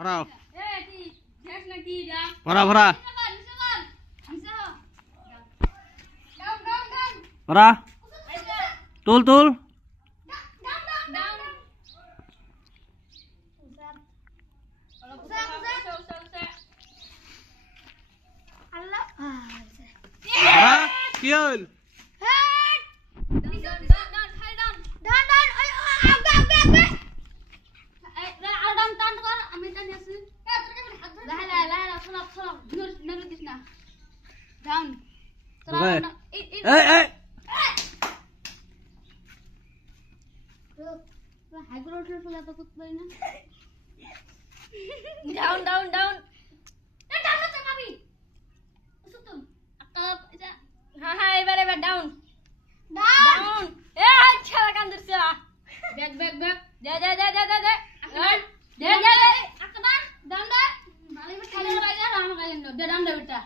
Parah. Parah. Parah. Parah. Tul. Parah. Kill. Down. Hai, ebar down. Acha kandur sa. Back. Ja. Akadan. Down. Bali में खाली लगाया राम का ये डर डर बेटा